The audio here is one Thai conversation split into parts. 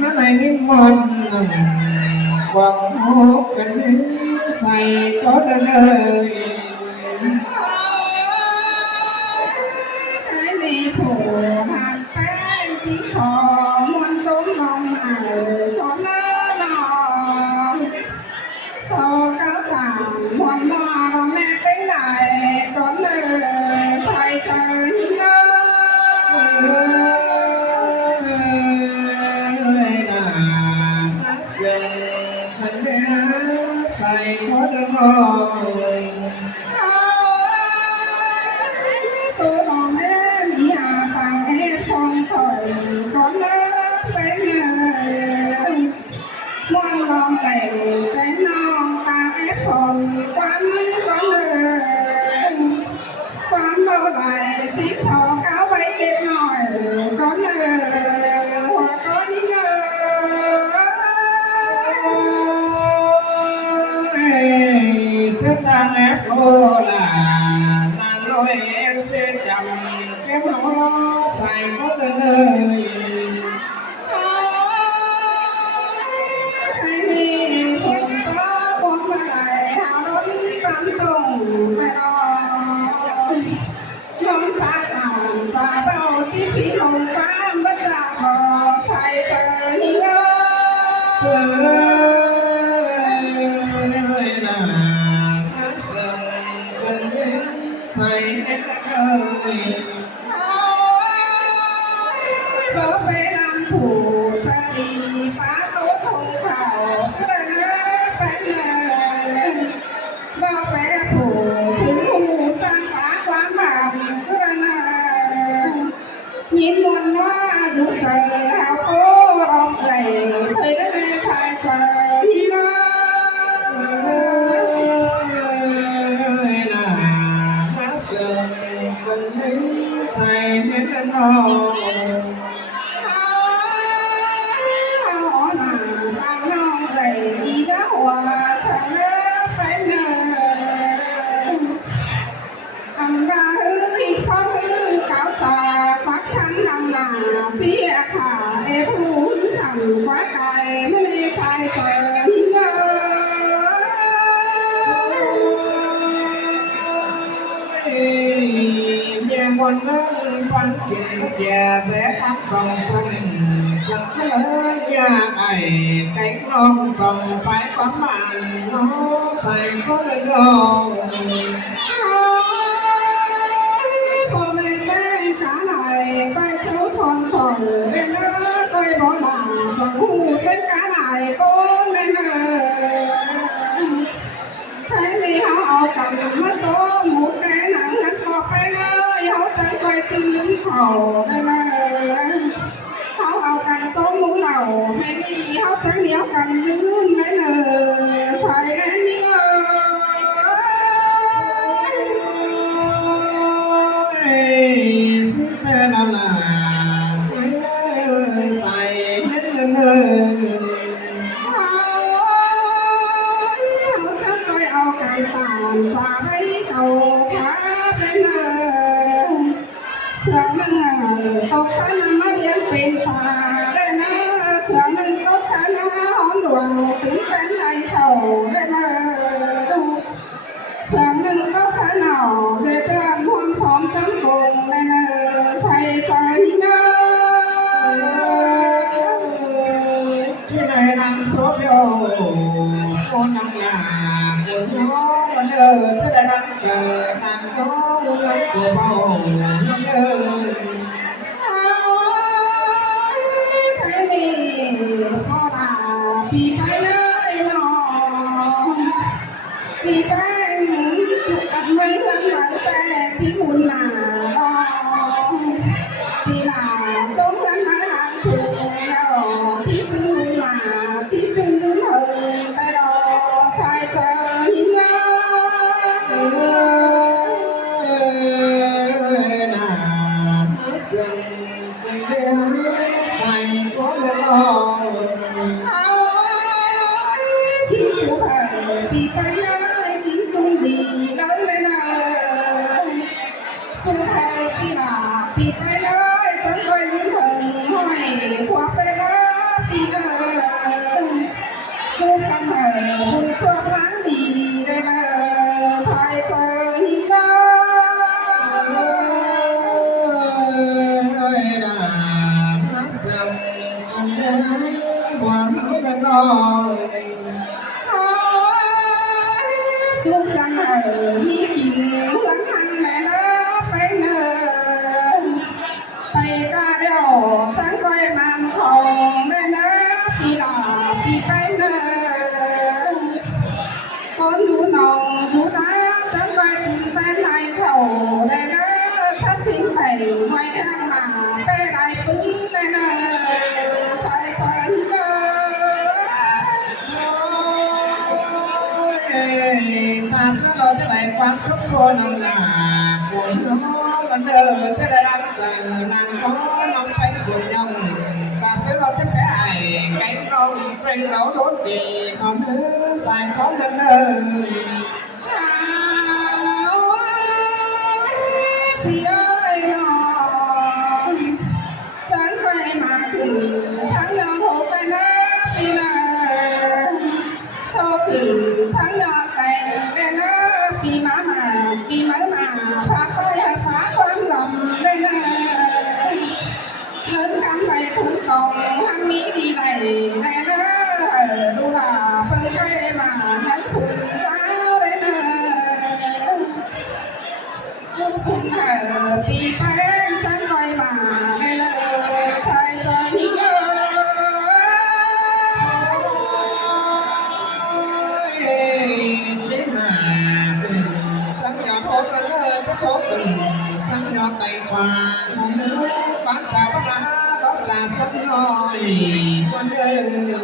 มาในนิมนต์ความโหกกันใส่ก็เลยให้มีผู้หักแป้งที่สองมวลชนน้องอ่านก็น่านอนโซก้าวต่างมวลมาเราแม่เต้นไหนก็เลยใส่เธอยิ่งเงาใส่ก็เดินลอยตัวน้องแม่มีอาต่างเอฟองถอยก็เลิกเป็นเลยมองลองไก่เป็นน้องต่างเอฟสองวันก็เลยความเบาไหลที่สองก้าวไปเด็กหน่อยก็เลยหัวก็ยิ่งta ép lô là lôi em sẽ chầm cái nó xài có tên ơiให้มีส่งต่อพวงมาลัยหาล้นตามตรงแต่ลมพัดอ่านจะเบาที่พี่ลงฟ้ามาจากบ่อใส่เธอยิ่งเงาใส่เอ็ดเลยบ่ไปนำผู้จะดีป้าโตทงเขาเพื่อนเป็นเลยบ่ไปผู้ซึ่งผู้จังป้าความบาปเพื่อนยินมนว่าอยู่เจอเฮาโตร้องเอ่ยเธอได้เลยชายเจอที่เงาใส่เน็ตนอตามน้องเลยอีกแล้วว่าฉันเลิกเป็นเลยอันว่าเฮ้ยเขาคือเก่าจ่าสักชั้นนำหน้าเจี๊ยขาเอผู้สั่งคว้าไก่ไม่ได้ใช้เจอยิ่งเงาวันนั้นวันกินเจียเสียทั้งสองคนสักเท่าไรยากไอ้ไก่น้องส่องไฟความมันน้องใส่ก็เลยดองพอไม่ได้ขาไหนไปเจ้าชนคนเดินไปบ่หนาจังหูเต้นขาไหนก็เดินใครมีเขาเอากันมาโจมหมูแกหนังหันบอกไปเลยเขาจะไปจึงลืมเขาได้เลยเขาเอากันโจมหมูเหล่าให้ดีเขาจะเหนียวกันยืนได้เลยใส่แน่นี่สิแต่ละหน้าใจเลยใส่เน็ตเลยตามจะได้เอาพาเป็นเสียงหนึ่งตกสนมาเรียนเป็นป่าได้นะเสียงหนึ่งตกสนหอนหลวงถึงเต้นในเขาได้นะเสียงหนึ่งตกสนเจเจนห่วงสองจำกงได้นะใส่ใจเงาที่ไหนนางโซเฟียคนนำยาคนย้อนเดินที่ได้นั่งเจอนางก็เงินตัวเบาเดินใครนี่พ่อตาปีไปเลยน้องปีไปจุกอันไม่เลื่อนไหวแต่ที่หุ่นหนาปีหนาจงเลื่อนหนาหนาสูงยาวที่ตึงหนาที่จึงตึงเหินแต่รอชายเจอยิ่งเงาใส่ก็เลยลอยที่จูบปีไปเลยยิ่งจงดีเลยนะจู ปีไปเลยจังก้อยยืนถึงห้อยขวาไปเลยปีเด้อจูบกันเถอะบุญโชคล้างดีได้เด้อชายเจอหินเด้อจุ่มกันมีกินเหลืองหันแม่เนอไปเนอไปกาเดียวจังก้อยมันของได้เนอปีหลาปีไปเนอคนอยู่หนองอยู่นะจังก้อยตื่นเต้นในเขาได้เนอชัดสิ่งแต่ไว้แดงมาเต้ได้ปึ้งได้เนอใส่ใจเนอตาสลอจะได้ความทุกข์คนหนาคนน้องมันเดินจะได้รับเจอนางก็น้องไปคนยองตาสลอจะไปไก่น้องเจงเราโดดดีนอนเนื้อใส่ของเดินพี่เอ้ยน้องฉันเคยมาขึ้นฉันยอมโทรไปนะพี่นะโทรขึ้นฉันยอมแต่งได้นะปีมาพาไปพาความจำได้นะเงินกำไรถุงกองทางมีดีไหลได้นะดูลาเพิ่งเคยมาให้สุดเจ้าได้นะจุ่มปีแป้งจังก้อยมาได้เลยใส่ใจนี่เด้อที่มาสังยอดโทษกันเลยจะโทษกันสังยอดไต่ขวานอนเนื้อก่อนจะปัญหาก็จะสักน้อยวันเดิม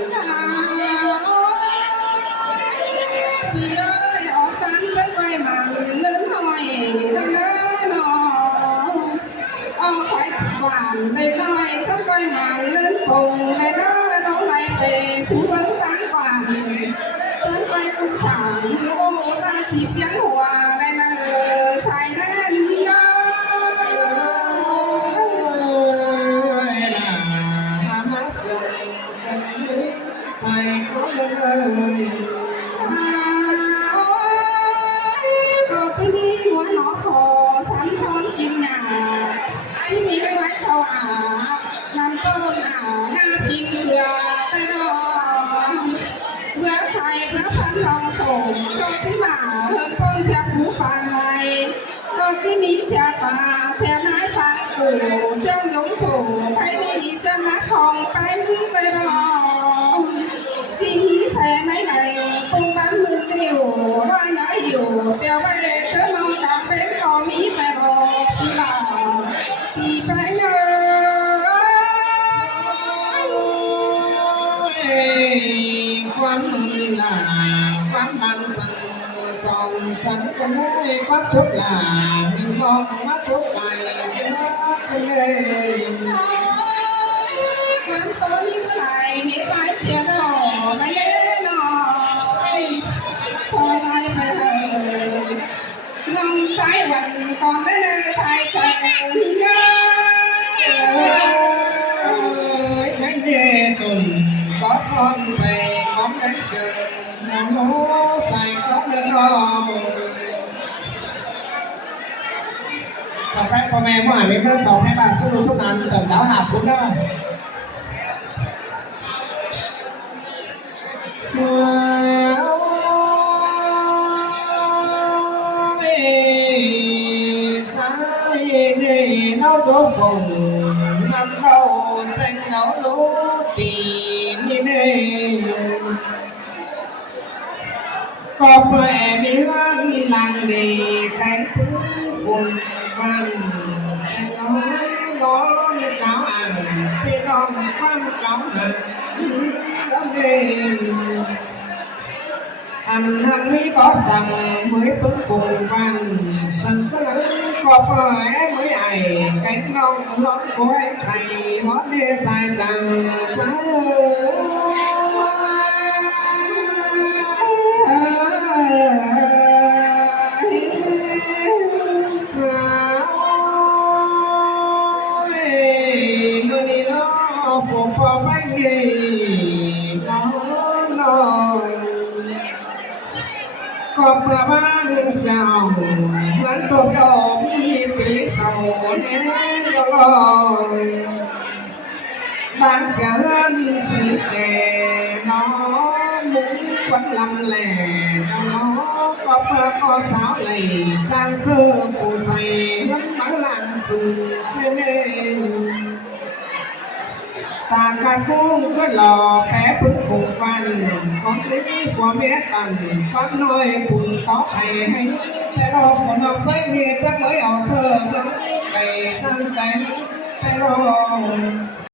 พี่เอ้ยออกจันจังก้อยมาเงินหอยได้เด้อน้องออกไปหวานได้น้อยจังก้อยมาเงินปงได้เด้อน้องไหลไปสู่เบิ่งตางกว่าจังก้อยลูกสาวโอ้ตาสีเพียงหัวได้นะใส่แน่นนี่เด้อมาส่งกันใส่ก็เลย ก็จะมีหัวหนอคอช้ำช้อนกินหยาที่มีไว้เขาน้ำต้นงากินเกลือแต่ดอกเพื่อไทยเพื่อพันทองสมก็จะมาเฮิร์นก้นเชียผู้ปานไรก็จะมีเสียตาเสียนายพักปู่เจ้ายงสูไปดีเจ้านักทองไปดอกที่มีแสไม่ไหนปุงบ้านมือเดียวว่าย้ายอยู่เตียวไปเจอมองกับเป็นก็มีแต่ดอกปีหลาปีไปความมึนหลาความมันสั่นสองสั่นกันเลยความทุกข์หลามีนอนมาทุกข์ไก่เสียกันเลยความโตยิ่งเมื่อไหร่มีไปเสียดอกไม่แน่นอนซอยไล่ไปเลยน้องใจวันก่อนได้เลยชายใจเงาใช้เดตุนก็ซ่อนไปของกันเชิญน้ำโน้ใส่ของเดินรอสาวแฟนพ่อแม่พ่อหาไม่เพื่อสองให้บาทสู้สู้นานเติมเท้าหาคุณเด้อnó gió phồng năm đầu tranh nó lũ tìm như đây có mẹ biết làng đi khánh phun văn nó cháu ăn biết non quan cháu ăn nó đêm anh mi có rằng mới bứng phùng văn sân có lớn có phải mới ai cánh nông lót của anh thầy nó đi dài chẳng trái ก็เพื่อบ้านเศร้าเหมือนตกดอกมีปีเศร้าแห้งเดียวลอยบ้านเสียเงินสีเจน้องมุ้งควันลำแหล่น้องก็เพื่อก็สาวไหลจางเสื้อผู้ใส่เงินบางหลังสูงเน่ตาการกุ้งก็หล่อแพ้พึ่งฝูงวันของนี้ฝัวเมียตันความน้อยปุ่นต่อไข่ให้แต่รอฝนเอาไว้มีจะไม่เอาเสื้อไปจังแต่ไปรอ